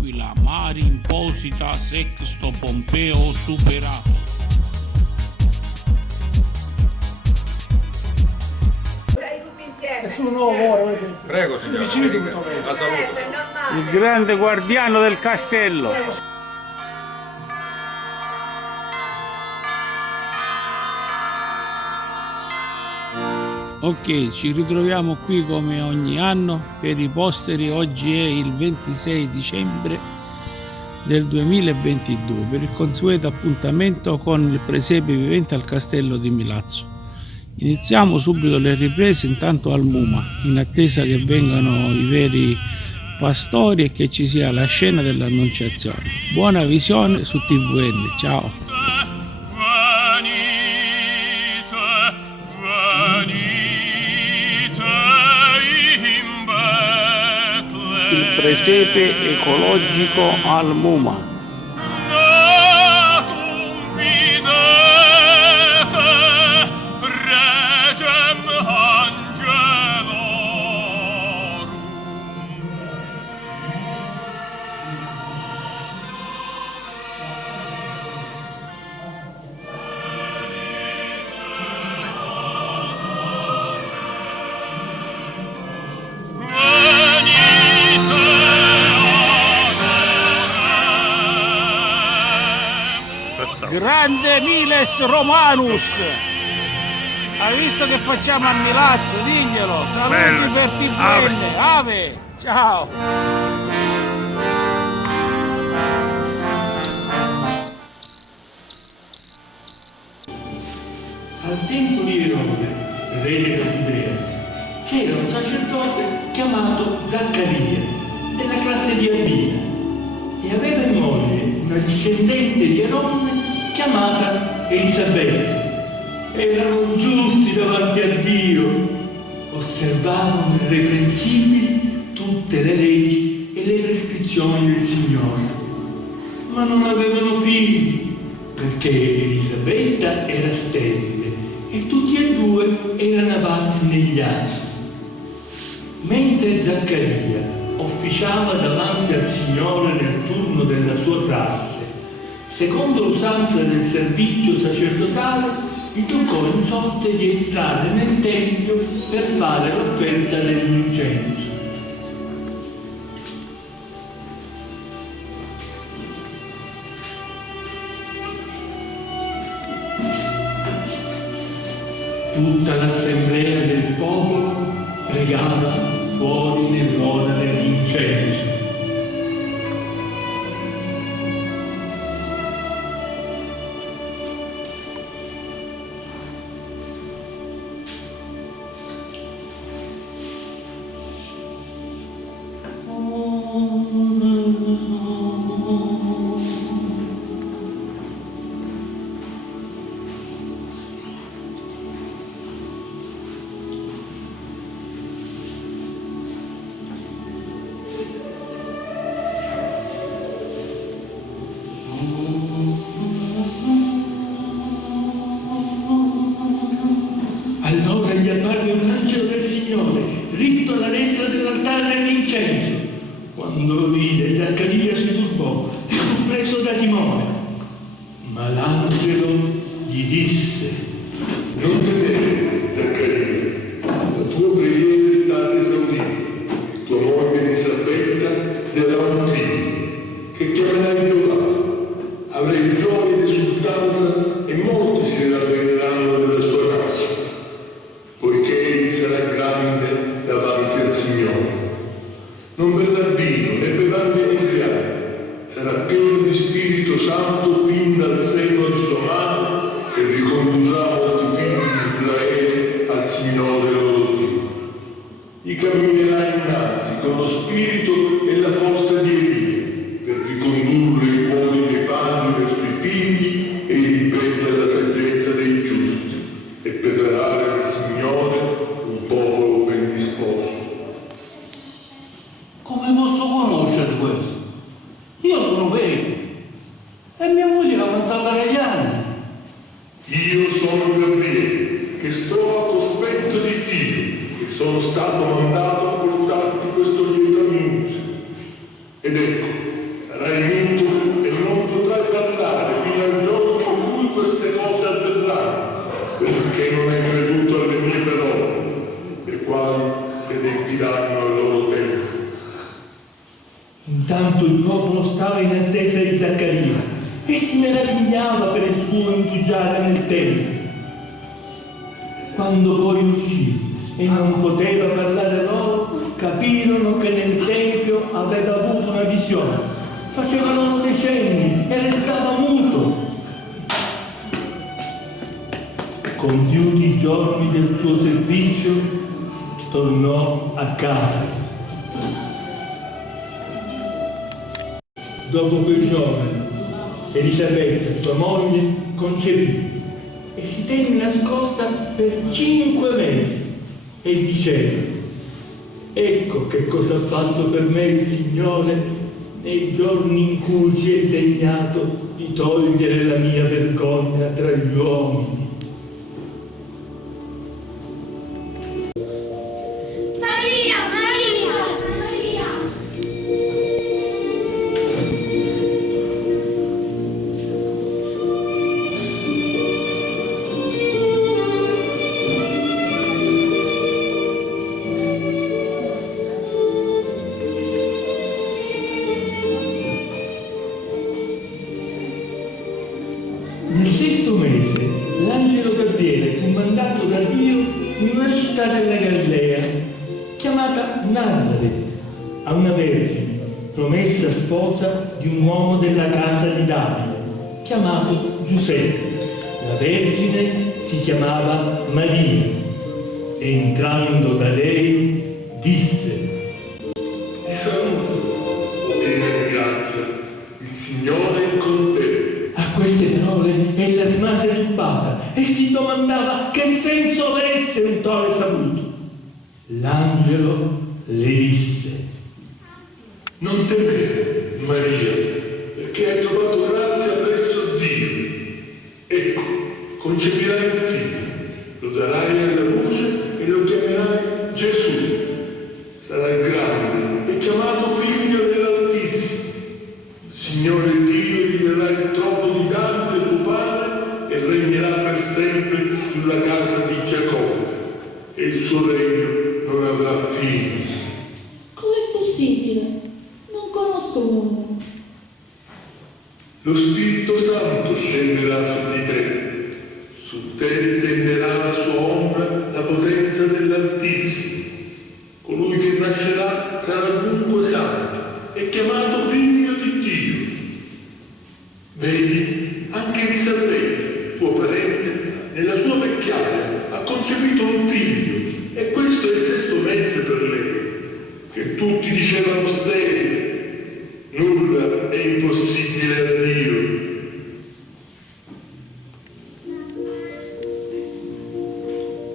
Aquila, Mari Imposita, Sexto Pompeo superato. Nessuno muore, Prego signore, la saluto. Il grande guardiano del castello. Ok, ci ritroviamo qui come ogni anno per i posteri. Oggi è il 26 dicembre del 2022 per il consueto appuntamento con il presepe vivente al castello di Milazzo. Iniziamo subito le riprese intanto al Muma, in attesa che vengano i veri pastori e che ci sia la scena dell'Annunciazione. Buona visione su TVN, ciao! Il presepe ecologico al Muma. Grande Miles Romanus, hai visto che facciamo a Milazzo? Diglielo, saluti per TVN, Ave, ciao! Al tempo di Erode, re della Giudea, c'era un sacerdote chiamato Zaccaria, della classe di Abia, e aveva in moglie una discendente di Aronne chiamata Elisabetta. Erano giusti davanti a Dio, osservavano irreprensibili tutte le leggi e le prescrizioni del Signore, ma non avevano figli, perché Elisabetta era sterile e tutti e due erano avanti negli anni. Mentre Zaccaria officiava davanti al Signore nel turno della sua classe, secondo l'usanza del servizio sacerdotale, gli toccò in sorte di entrare nel tempio per fare l'offerta dell'incenso. Tutta l'assemblea del popolo pregava fuori nell'ora dell'incenso. Allora gli apparve un angelo del Signore, ritto alla destra dell'altare dell'incenso. Quando lo vide, Zaccaria si turbò e fu preso da timore. Ma l'angelo gli disse: non temere, Zaccaria, la tua preghiera è stata esaudita. Tua moglie Elisabetta darà un figlio, che chiamerai Giovanni. Avrai gioia ed esultanza e molti si rallegreranno della sua nascita, poiché egli sarà grande davanti al Signore. Non berrà vino né bevande embriache, sarà pieno di Spirito Santo fin dal seno di sua madre e ricondurrà molti figli di Israele al Signore loro Dio. Gli camminerà innanzi con lo spirito e la forza di Elia per ricondurre i cuori dei padri verso i figli e i ribelli alla saggezza dei giusti e preparare al Signore un popolo ben disposto. come posso conoscere questo? Io sono vecchio e mia moglie è avanzata negli anni. Io sono Gabriele, che sto a cospetto di Dio, e sono stato mandato a portarti questo lieto annunzio. Ed ecco, sarai muto e non potrai parlare fino al giorno in cui queste cose avverranno, perché non hai creduto alle mie parole, le quali si adempiranno al loro tempo. Intanto il popolo stava in attesa di Zaccaria e si meravigliava per il suo indugiare nel tempio. Quando poi uscì e non poteva parlare loro, capirono che nel tempio aveva avuto una visione. Facevano dei cenni e restava muto. Compiuti i giorni del suo servizio, tornò a casa. Dopo quel giorno, Elisabetta, sua moglie, concepì e si tenne nascosta per 5 mesi e diceva: ecco che cosa ha fatto per me il Signore nei giorni in cui si è degnato di togliere la mia vergogna tra gli uomini. Nel 6° mese, l'angelo Gabriele fu mandato da Dio in una città della Galilea, chiamata Nazaret, a una vergine, promessa sposa di un uomo della casa di Davide, chiamato Giuseppe. La vergine si chiamava Maria. Entrando da lei, disse: Ti saluto, piena di grazia, il Signore è con te. A queste parole ella rimase turbata e si domandava che senso avesse un tale saluto. L'angelo le disse: Non temere, Maria, perché hai trovato grazia presso Dio. Ecco, concepirai un figlio, lo darai alla luce e lo chiamerai Gesù. Sarà grande e chiamato figlio dell'Altissimo. Il Signore Dio gli darà il trono di Davide suo padre e regnerà per sempre sulla casa di Giacobbe e il suo regno non avrà fine. Com'è possibile? Non conosco l'uomo. Lo Spirito Santo scenderà su di te. Su te stenderà la sua ombra la potenza dell'Altissimo. Colui che nascerà sarà dunque santo e chiamato figlio di Dio. Vedi, anche Elisabetta, tuo parente, nella sua vecchiaia ha concepito un figlio e questo è il 6° mese per lei, che tutti dicevano sterile. Nulla è impossibile a Dio.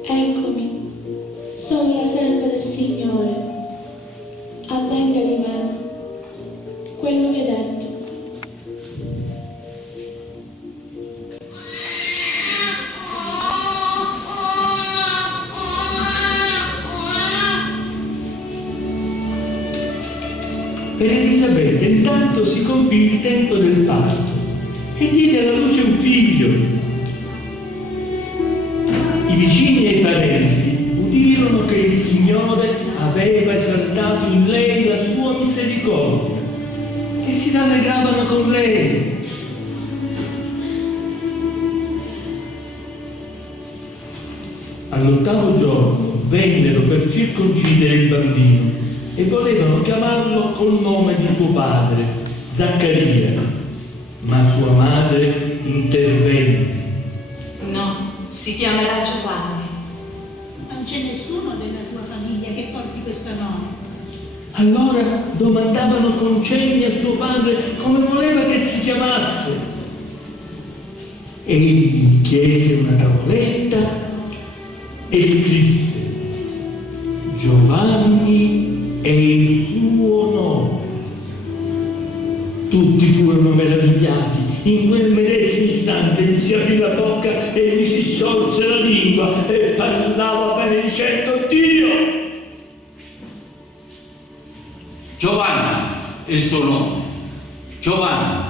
Eccomi, sono la serva del Signore. Avvenga di me quello che hai detto. Per Elisabetta intanto si compì il tempo del parto e diede alla luce un figlio. I vicini e i parenti udirono che il Signore aveva esaltato in lei la sua misericordia e si rallegravano con lei. All'8° giorno vennero per circoncidere il bambino e volevano chiamarlo col nome di suo padre, Zaccaria, ma sua madre intervenne. No, si chiamerà Giovanni. Non c'è nessuno della tua famiglia che porti questo nome. Allora domandavano con cenni a suo padre come voleva che si chiamasse. Egli chiese una tavoletta e scrisse: Giovanni è il suo nome. Tutti furono meravigliati. In quel medesimo istante gli si aprì la bocca e gli si sciolse la lingua e parlava benedicendo Dio. Giovanni è il suo nome. Giovanni.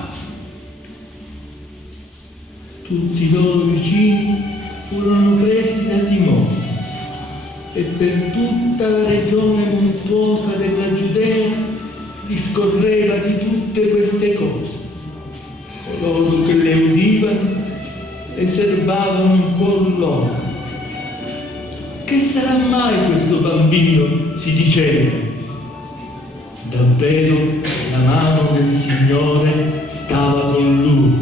Tutti i loro vicini furono presi da timore e per tutta la regione montuosa della Giudea discorreva di tutte queste cose. Coloro che le udivano le serbavano in cuor loro. Che sarà mai questo bambino? Si diceva. Davvero la mano del Signore stava con lui.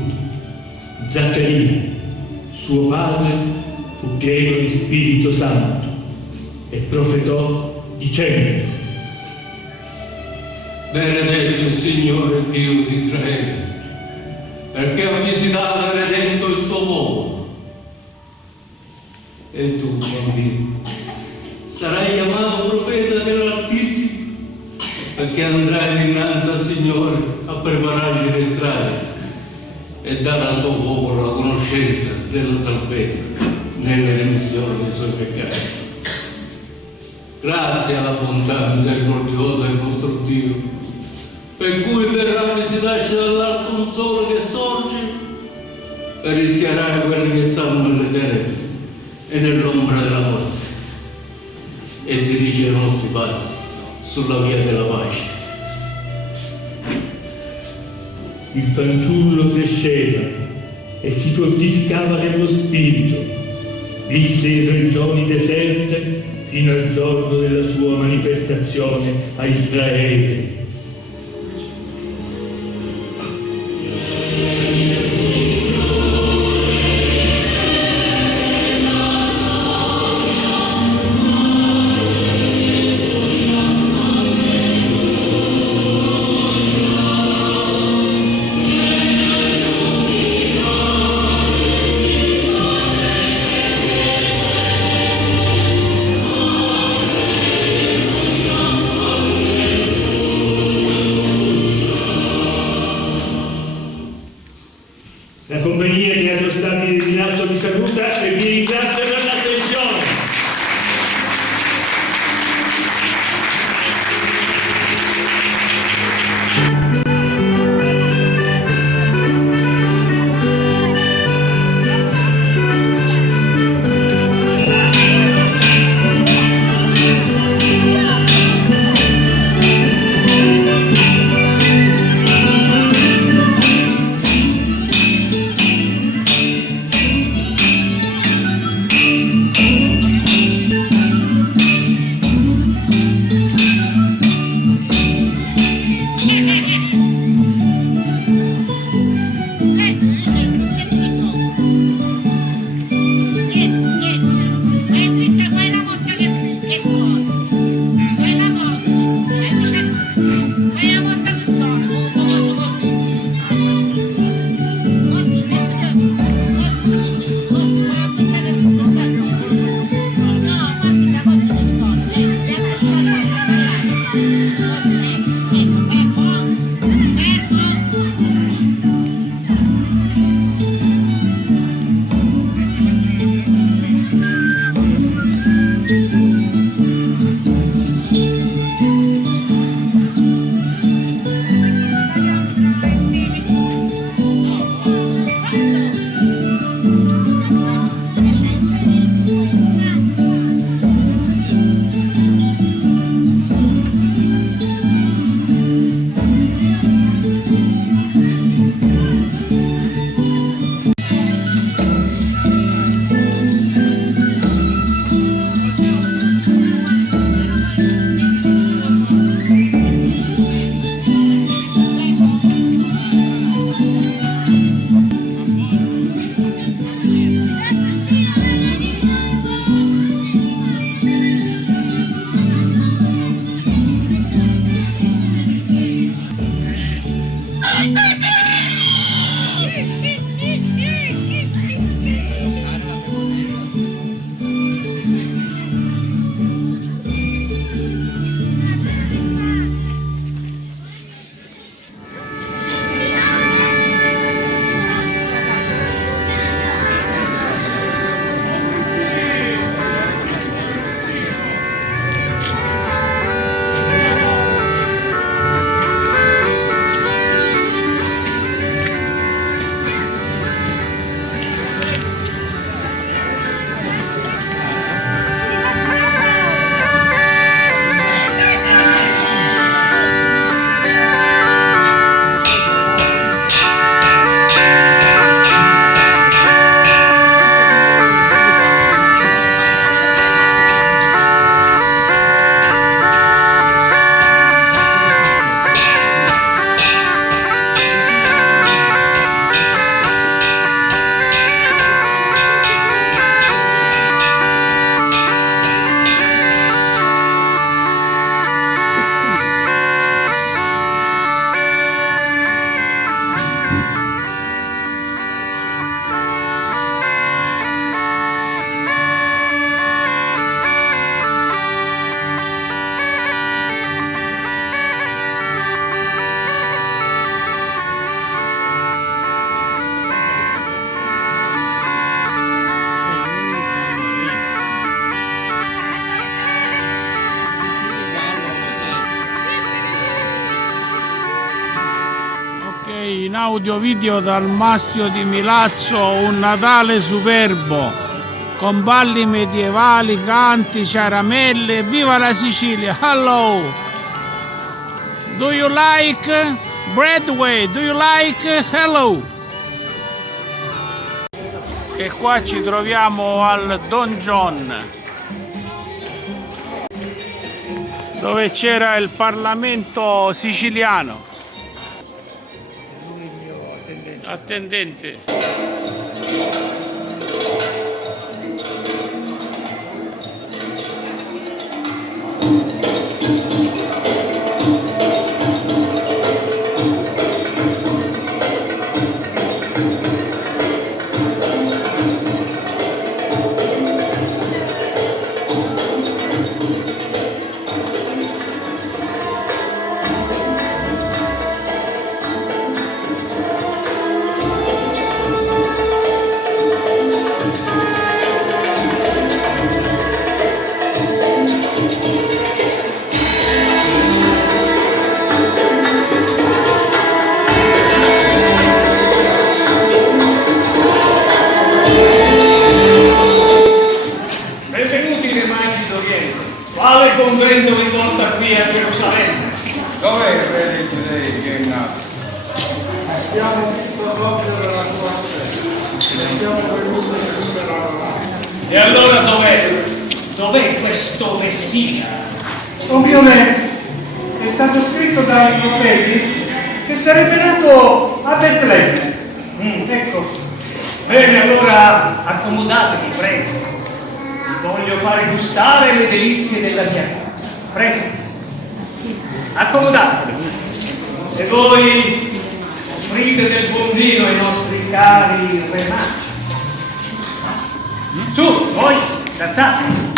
Zaccaria, suo padre, fu pieno di Spirito Santo e profetò dicendo: Benedetto il Signore Dio di Israele, perché ha visitato e redento il suo popolo. E tu, bambino, sarai chiamato profeta dell'Altissimo, perché andrai dinanzi al Signore a preparargli le strade e dare al suo popolo la conoscenza della salvezza nelle remissioni dei suoi peccati. Grazie alla bontà misericordiosa del nostro Dio, per cui verrà a visitarci dall'alto un sole che sorge per rischiarare quelli che stanno nelle tenebre e nell'ombra della morte e dirige i nostri passi sulla via della pace. Il fanciullo cresceva e si fortificava nello spirito, visse in regioni deserte fino al giorno della sua manifestazione a Israele. in audio video dal Mastio di Milazzo un Natale superbo con balli medievali, canti, ciaramelle. Viva la Sicilia! Hello! Do you like Broadway? Do you like hello? E qua ci troviamo al Don John, dove c'era il Parlamento siciliano. Attendente. Benvenuti nei Magi d'Oriente. Quale convento vi porta qui a Gerusalemme? Dov'è il re dei giudei che è nato? Siamo proprio della tua fede. Siamo venuti per lavorare. E allora dov'è? Dov'è questo Messia? Compione, è stato scritto dai profeti che sarebbe nato a Betlemme. Ecco. Bene, allora accomodatevi, prego. Vi voglio fare gustare le delizie della mia casa. Prego. Accomodatevi. E voi offrite del buon vino ai nostri cari re magi. Su, voi, cazzate.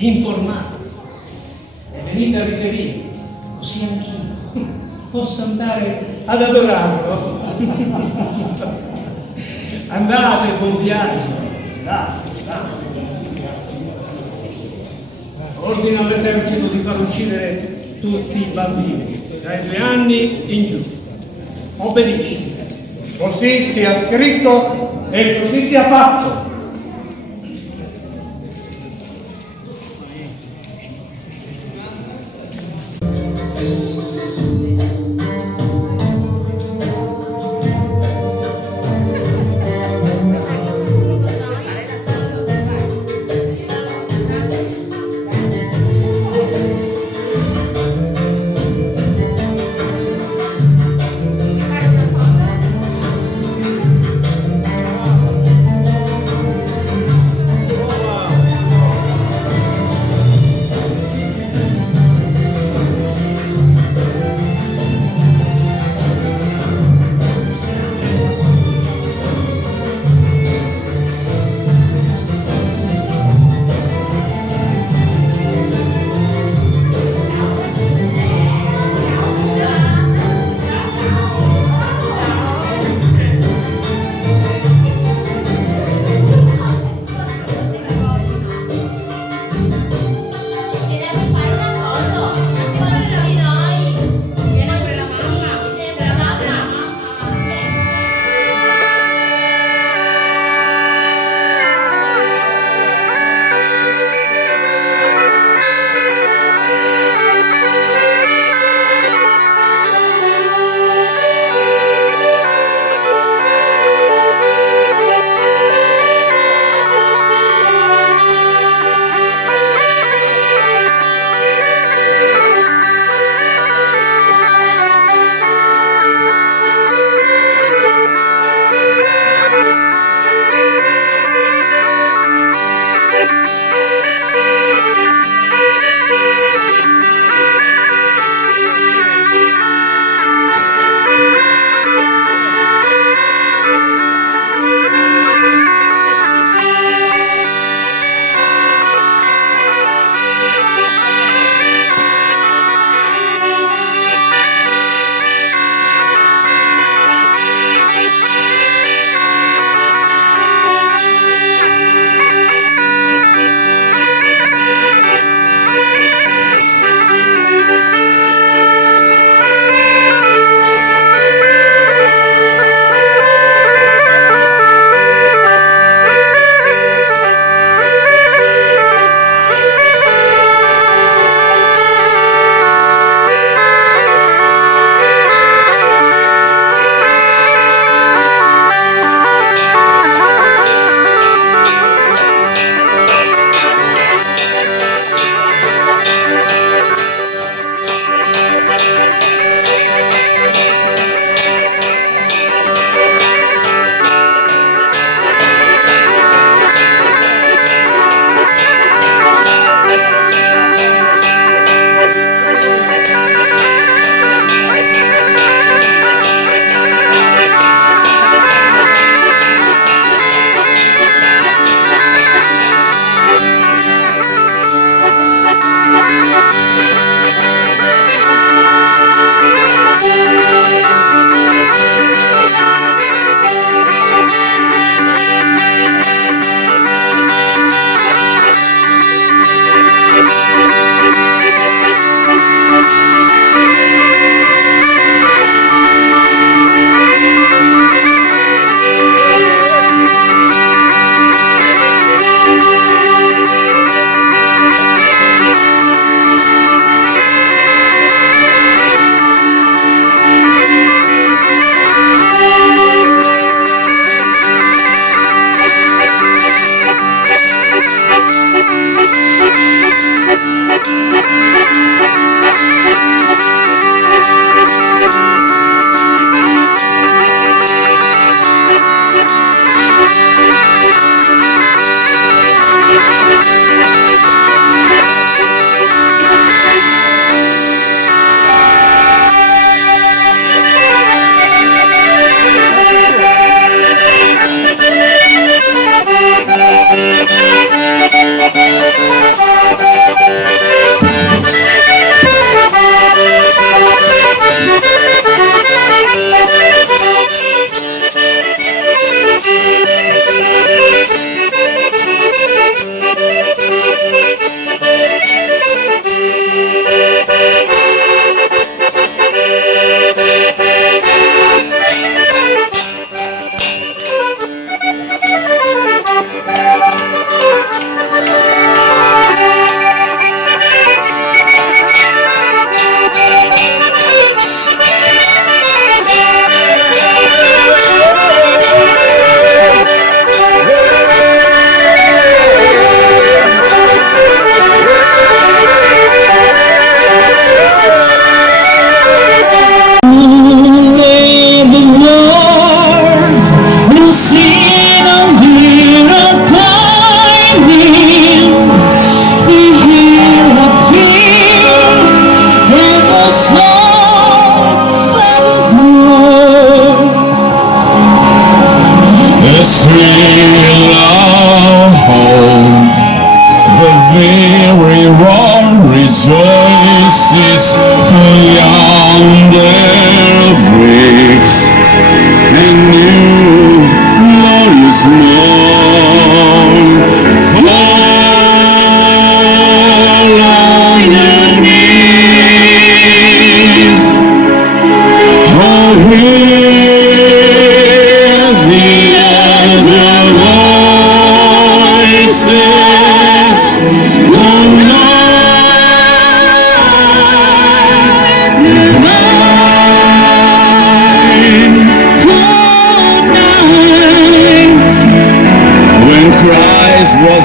Informate e venite a riferire, così anch'io posso andare ad adorarlo. Andate, buon viaggio. Andate. Ordino all'esercito di far uccidere tutti i bambini dai 2 anni in giù. Obbedisci. Così sia scritto e così sia fatto.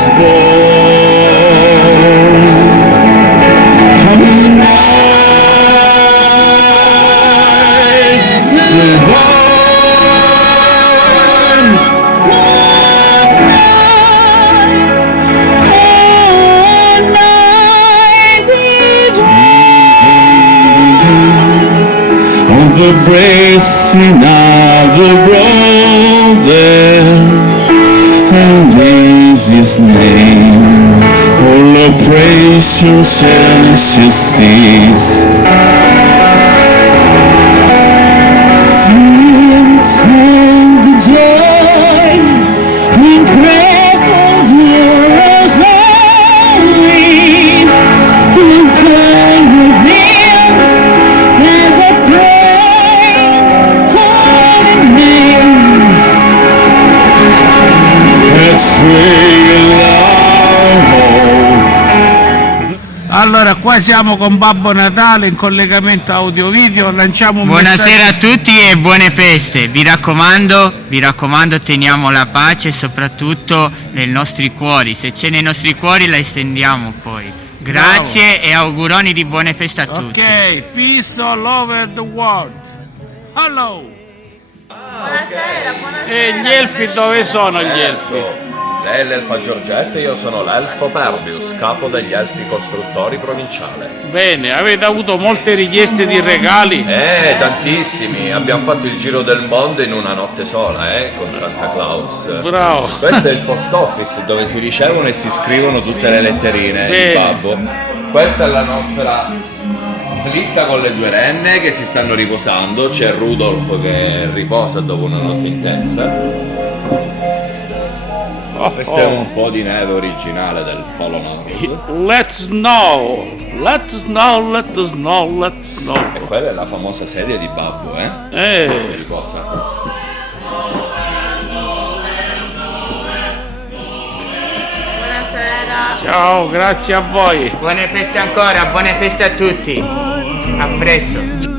was born. On the night divine, all night divine, on the blessing of the brother, and this His name, all oppression shall cease. And the joy in grateful tears only, will come within as a praise holy name. Let's sing our hope. Allora, qua siamo con Babbo Natale in collegamento audio-video, lanciamo un Buonasera a tutti e buone feste, vi raccomando, teniamo la pace soprattutto nei nostri cuori, se c'è nei nostri cuori la estendiamo poi. Grazie e auguroni di buone feste a tutti. Ok, peace all over the world. Hello. Buonasera. E gli elfi dove sono gli elfi? Lei è l'elfa Giorgetta e io sono l'elfo Perdius, capo degli elfi costruttori provinciale. Bene, avete avuto molte richieste di regali? Tantissimi. Abbiamo fatto il giro del mondo in una notte sola, con Santa Claus. Bravo. Questo è il post office dove si ricevono e si scrivono tutte le letterine di babbo. Questa è la nostra slitta con le due renne che si stanno riposando. C'è Rudolf che riposa dopo una notte intensa. Questo è un po' di neve originale del Polo Nord. Let's snow. E quella è la famosa sedia di babbo, Si riposa. Buonasera. Ciao, grazie a voi. Buone feste ancora, buone feste a tutti. A presto.